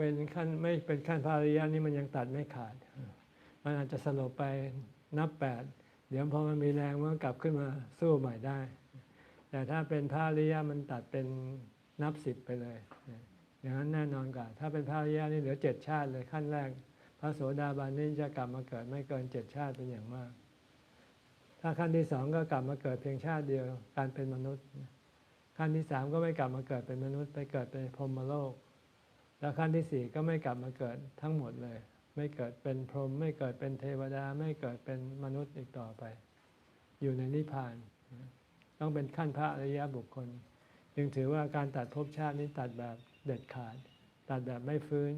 เป็นขั้นไม่เป็นขั้นพระอริยะนี่มันยังตัดไม่ขาดมันอาจจะสลบไปนับ8เดี๋ยวพอมันมีแรงมันกลับขึ้นมาสู้ใหม่ได้แต่ถ้าเป็นพระอริยะมันตัดเป็นนับ10ไปเลยอย่างนั้นแน่นอนกว่าถ้าเป็นพระอริยะนี่เหลือ7ชาติเลยขั้นแรกพระโสดาบันนี่จะกลับมาเกิดไม่เกิน7ชาติเป็นอย่างมากถ้าขั้นที่2ก็กลับมาเกิดเพียงชาติเดียวการเป็นมนุษย์ขั้นที่3ก็ไม่กลับมาเกิดเป็นมนุษย์ไปเกิดเป็นพรหมโลกแล้วขั้นที่4ก็ไม่กลับมาเกิดทั้งหมดเลยไม่เกิดเป็นพรหมไม่เกิดเป็นเทวดาไม่เกิดเป็นมนุษย์อีกต่อไปอยู่ในนิพพานต้องเป็นขั้นพระอริยบุคคลจึงถือว่าการตัดภพชาตินี้ตัดแบบเด็ดขาดตัดแบบไม่ฟื้น